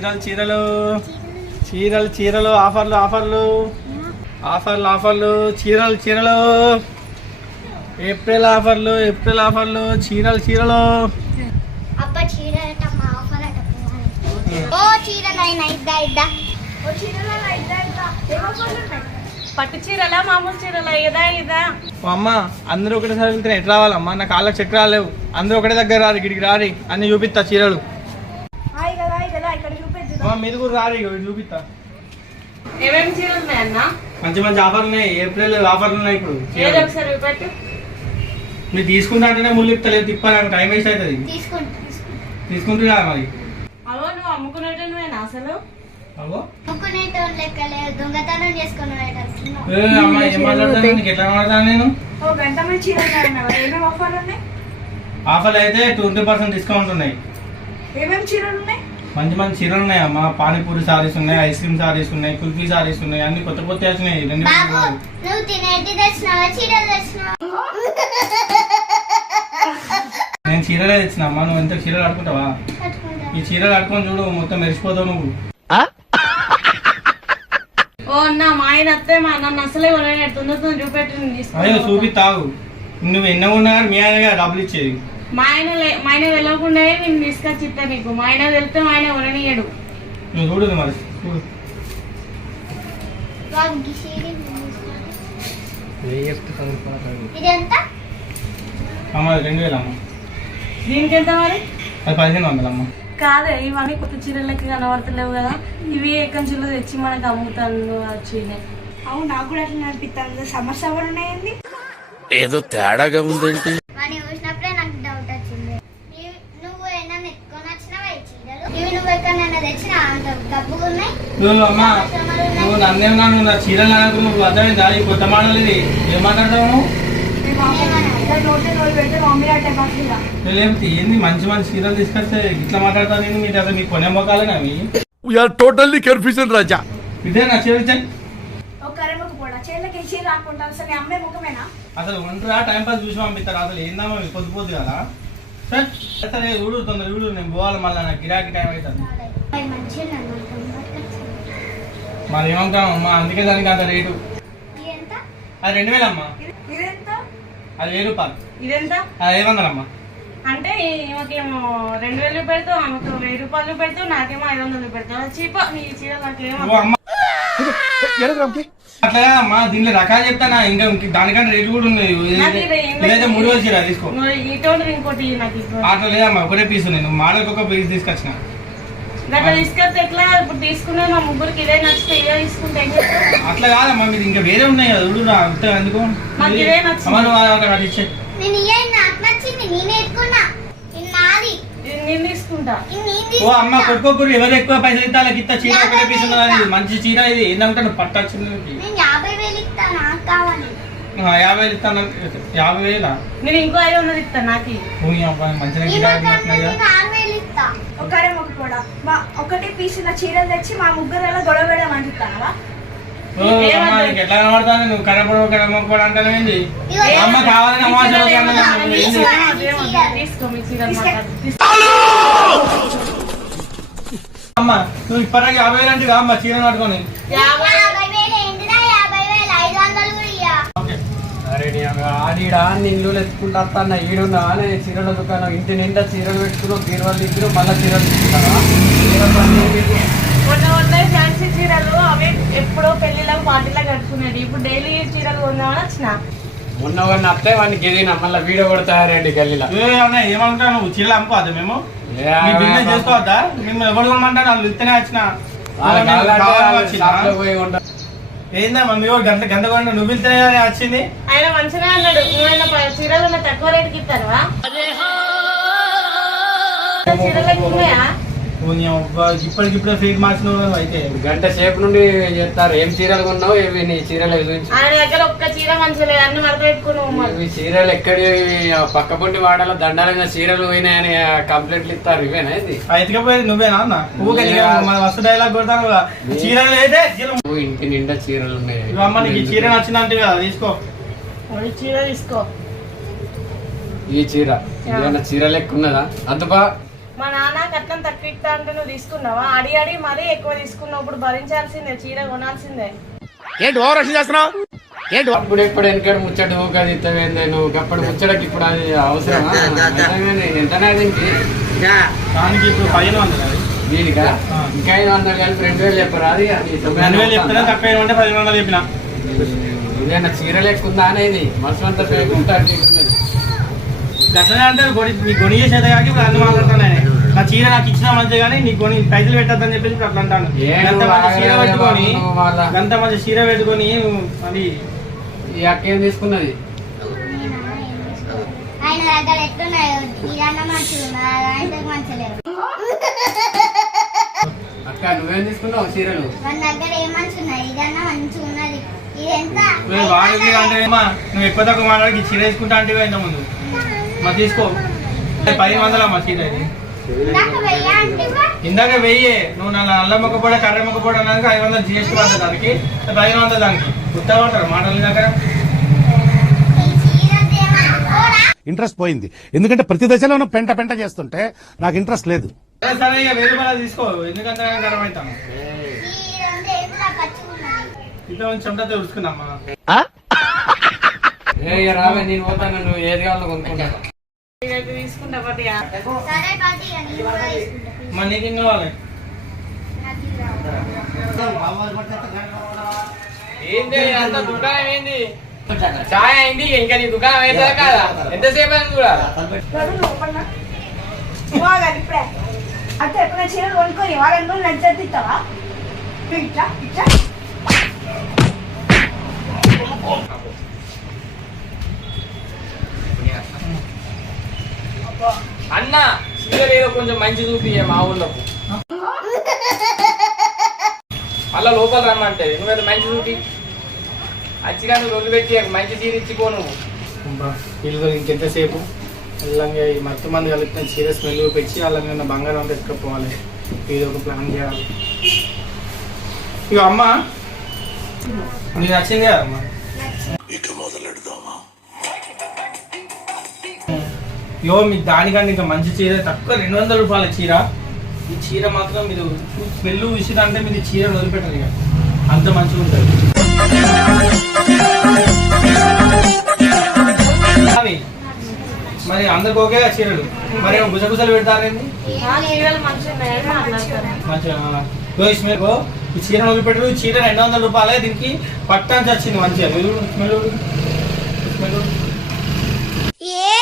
చీరలు చీరలు చీరలు చీరలు ఆఫర్లు ఆఫర్లు ఆఫర్లు ఆఫర్లు చీరలు చీరలు ఏప్రిల్ ఆఫర్లు ఏప్రిల్ ఆఫర్లు చీరలు చీరలు పట్టు చీరలా మామూలు చీరలా ఇదా ఇదా అమ్మ అందరూ ఒకటేసారి వెళ్తే ఎట్లా రావాలమ్మా నా కాళ్ళకి చెక్ రాలేవు అందరూ ఒకటే దగ్గర రారు ఇక్కడికి రారి అన్ని చూపిస్తా చీరలు మీరు కూడా రారు ఇక చూపిస్తా ఏమేమి చీరలు ఉన్నాయన్నా మంచి మంచి ఆఫర్లు ఉన్నాయి ఏప్రిల్ ఆఫర్లు ఉన్నాయి ఇప్పుడు ఒకసారి పెట్టు మీరు తీసుకుంటే ముళ్ళు ఇస్తలేదు తిప్పాలి టైం వేస్ట్ అవుతుంది తీసుకుంటున్నా మరి అవో నువ్వు అమ్ముకునేటోనేనా అసలు ఆఫర్లు అయితే 20% డిస్కౌంట్ ఉన్నాయి మంచి మంచి చీరలు ఉన్నాయి అమ్మా పానీపూరి సారీస్ ఉన్నాయి ఐస్ క్రీమ్ సారీస్ ఉన్నాయి కుల్ఫీ సారీస్ ఉన్నాయి అన్ని కొత్త కొత్త వచ్చినాయి నేను చీరలే తెచ్చిన అమ్మా నువ్వు ఎంత చీరలు ఆడుకుంటావా ఈ చీరలు ఆడుకొని చూడు మొత్తం మెరిసిపోతావు నువ్వు ఓ అన్న మా ఆయన అత్తే మా నన్ను అసలే తొందర చూపెట్టి అదే చూపిస్తావు నువ్వు ఎన్నో ఉన్నా మీ ఆయన డబ్బులు ఇచ్చేది మా ఆయన వెళ్ళకుండా నేను తీసుకొచ్చి ఇస్తా నీకు మా ఆయన వెళ్తే మా ఆయన కొననీయడు నువ్వు చూడు మరి చూడు అమ్మ 2000 అమ్మ దీనికి ఎంత మరి అది 1500 అమ్మ కాదే ఇవన్నీ కొత్త చీరలకి కనబడతలేవు కదా ఇవి ఏకంచులు తెచ్చి మనకు అమ్ముతాను వచ్చినాయి అవును నాకు కూడా అట్లా అనిపిస్తుంది సమ్మర్ సవర్ ఉన్నాయండి ఏదో తేడాగా ఉందేంటి అమ్మా నువ్వు నన్నేమన్నా నువ్వు నా చీరలు నాకు నువ్వు అర్థమైందా ఈ కొత్త మోడల్ ఇది ఏం మాట్లాడతావు లేకపోతే ఏంది మంచి మంచి చీరలు తీసుకొస్తే ఇట్లా మాట్లాడతాను నేను మీరు అసలు మీకు కొనే మొక్కలేనా అవి వీఆర్ టోటల్లీ కన్ఫ్యూజన్ రాజా ఇదే నా చీర అసలు ఒంటరా టైం పాస్ చూసి పంపిస్తారు అసలు ఏందమ్మా పొద్దు పొద్దు కదా సరే చూడు తొందర చూడు నేను పోవాలి మళ్ళీ నాకు గిరాకీ టైం అవుతుంది మరి ఏమంటాం అమ్మా అందుకే దానికి అంత రేటు అది 2000 అమ్మా అది 1000 రూపాయలు ఇదెంత అది 500 అమ్మా అంటే ఈమెకేమో 2000 పెడతావు ఆమెకు 1000 రూపాయలు పెడతావు నాకేమో 500 పెడతావు చీప నీ చీర నాకేమో అట్లా అమ్మా దీనిలో రకాలు చెప్తానా ఇంకా దానికంటే రేటు కూడా ఉంది ఇదైతే 3000 చీర తీసుకో ఇంకోటి అట్లా లేదమ్మా ఒకటే పీస్ నేను మోడల్కి ఒక పీస్ తీసుకొచ్చిన అట్లా తీసుకొస్తే ఎట్లా ఇప్పుడు తీసుకున్నా మా ముగ్గురికి ఇదే నచ్చితే ఇదే తీసుకుంటే అట్లా కాదమ్మా మీరు ఇంకా వేరే ఉన్నాయి కదా చూడు ఎందుకు మాకు ఇదే నచ్చింది నేను తీసుకుంటా ఓ అమ్మ కొట్టుకోకూరు ఎవరు ఎక్కువ పైసలు ఇస్తా వాళ్ళకి ఇస్తా చీర ఒకటే పీస్ ఉన్నది మంచి చీర ఇది ఏంటంటే పట్టొచ్చింది 50,000 ఇస్తాను 50,000 నేను ఇంకో 500 ఇస్తాను నాకు ఒకటి పీస్ చీరలు తెచ్చి మా ముగ్గురు గొడవ పెడమంటున్నావా ఎట్లా కనబడతాను నువ్వు కనపడ అంటాను ఏంటి అమ్మ కావాలని అమ్మ నువ్వు ఇప్పటికి 50,000 అంటే అమ్మ చీర కట్టుకొని ఆడిడా నిల్లు ఎత్తుకుంటా అన్న ఈడున్నా చీరల దుకాణం ఇంటి నిండా చీరలు పెట్టుకున్నావు బీరువాళ్ళు దగ్గర మళ్ళీ చీరలు తీసుకుంటారా ఫ్యాన్సీ చీరలు అవి ఎప్పుడో పెళ్లిలో పార్టీలో కట్టుకునేది ఇప్పుడు డైలీ చీరలు కొందామని వచ్చిన మొన్న వాడిని అత్తే వాడిని గెదిన మళ్ళీ వీడియో కూడా తయారండి గల్లీలో ఏమంటా నువ్వు చీరలు అమ్ముకోవద్దా మేము చేసుకోవద్దా మేము ఎవరు కొనమంటా వాళ్ళు ఇస్తేనే వచ్చిన ఏందమ్మా మీ గంట గంట కొండ నువ్వు ఇస్తేనే వచ్చింది ఆయన మంచిగా అన్నాడు నువ్వు చీరలు తక్కువ రేటుకి ఇస్తారువా చీరలు ఉన్నాయా ఇప్పటికిప్పుడే ఫీడ్ మార్చిన అయితే గంట సేపు నుండి చేస్తారు ఏం చీరలు కొన్నావు ఏవి నీ చీరలు ఆయన దగ్గర ఒక్క చీర మంచిగా అన్ని మరత పెట్టుకున్నావు చీరలు ఎక్కడి పక్క పొంటి వాడాలో దండాలంగా చీరలు పోయినాయని కంప్లైంట్లు ఇస్తారు ఇవేనా ఇది అయితేపోయేది నువ్వేనా అన్న మన వస్తు డైలాగ్ కొడతాను చీరలు అయితే ఇంటి నిండా చీరలు ఉన్నాయి అమ్మ నీకు చీర నచ్చిందంటే కదా తీసుకో చీర తీసుకో ఈ చీర ఏమన్నా చీర లెక్క ఉన్నదా అంతపా మా నాన్న కట్నం తక్కువ ఇస్తా అంటే నువ్వు తీసుకున్నావా? అడి మరీ ఎక్కువ తీసుకున్నావు, ఇప్పుడు భరించాల్సిందే, చీర కొనాల్సిందే. ఏంటి ఓవర్ రక్షణ చేస్తున్నావు? ఏంటి అప్పుడు ఎప్పుడు వెనకడు ముచ్చట ఊకది ఇస్తావేందే నువ్వు అప్పుడు ముచ్చటకి ఇప్పుడు అది అవసరమా? ఎంత దీనికి దానికి ఇప్పుడు 1500 అది. దీనికా ఇంకా 500 కలిపి 2000 చెప్పరా? అది 2000 చెప్తున్నా, తక్కువ ఏమంటే 1500 చెప్పిన. ఇదేనా చీర లెక్కుందా అనేది మస్తు అంతా పెరుగుంటారు. గట్లనే అంటే నీకు కొని చేసేది కాక ఇప్పుడు అన్ని మాట్లాడుతున్నాయి. నా చీర నాకు ఇచ్చినా మంచిగా కానీ నీకు కొని పైసలు పెట్టద్దని చెప్పేసి ఇప్పుడు అట్లా అంటాను. గంత మంచి చీర పెట్టుకొని అది ఈ అక్క ఏం తీసుకున్నది? ఆయన దగ్గర ఎట్లున్నాయో ఇదన్నా మంచిగా మంచిలేదు. అక్క నువ్వేం తీసుకున్నావు చీరలు? మన దగ్గర ఏం మంచిగా ఉన్నాయి, ఇదన్నా మంచిగా ఉన్నది. ఇది ఎంత? వాడికి అంటే నువ్వు ఎక్కువ తక్కువ మాట్లాడి చీర వేసుకుంటా అంటే ఇంత ముందు మా తీసుకో 1500 అమ్మా చీర ఇది. ఇందాక 1000 నువ్వు నా నల్ల మొక్కపోడ కర్ర మొక్కపోడ అన్నాక 500 జిఎస్టీ పడుతుంది దానికి, 1500 దానికి గుర్తా ఉంటారు మాటల దగ్గర. ఇంట్రెస్ట్ పోయింది, ఎందుకంటే ప్రతి దశలోనూ పెంట పెంట చేస్తుంటే నాకు ఇంట్రెస్ట్ లేదు. సరే ఇక 1000 రూపాయలు తీసుకో, ఎందుకంటే గర్వం అవుతాను ఇంట్లో చెమట తెలుసుకుందమ్మా. రావే నేను పోతాను, నువ్వు ఏది కావాలో కొనుక్కుంటా. ఇదైతే తీసుకుంటా పట్టిగా. సరే పాటి నేను కూడా తీసుకుంటా. మరి నీకు ఏం కావాలి? ఏంది అంత దుకాణం ఏంది? చాయ్ అయింది ఇంకా నీ దుకాణం అయితే కాదా? ఎంతసేపు అయింది కూడా? ఇప్పుడే అంటే ఎప్పుడైనా చీరలు కొనుక్కొని వాళ్ళని కూడా నచ్చది ఇస్తావా? ఇట్లా ఇట్లా అన్న చీరలు ఏదో కొంచెం మంచి చూపియే మా ఊళ్ళకు. మళ్ళా లోపల రమ్మంటే నువ్వేదో మంచి చూపి అచ్చిగా నువ్వు రొల్లు పెట్టి మంచి చీర ఇచ్చిపో నువ్వు. వీళ్ళు ఇంకెంతసేపు ఇళ్ళంగా ఈ మత్తు మంది కలిపిన చీర స్మెల్ పెంచి వాళ్ళ బంగారం అంతా ఎత్తుకపోవాలి. ఏదో ఒక ప్లాన్ చేయాలి. ఇక అమ్మ నీకు నచ్చింది కదా అమ్మ? యో మీకు దానికన్నా ఇంకా మంచి చీర తక్కువ 200 రూపాయల చీర. ఈ చీర మాత్రం మీరు స్మెల్ విషయం అంటే మీరు చీర వదిలిపెట్టరు ఇక అంత మంచిగా ఉంటుంది. మరి అందరికి ఓకే చీరలు, మరి గుసగుసలు పెడతారండి చీరలు మంచిగా ఉన్నాయని మాట్లాడతారు. మంచిగా ఈ చీర వదిలిపెట్టరు. ఈ చీర 200 రూపాయలే, దీనికి పట్టానికి వచ్చింది మంచిగా స్మెల్ స్మెల్. ఏ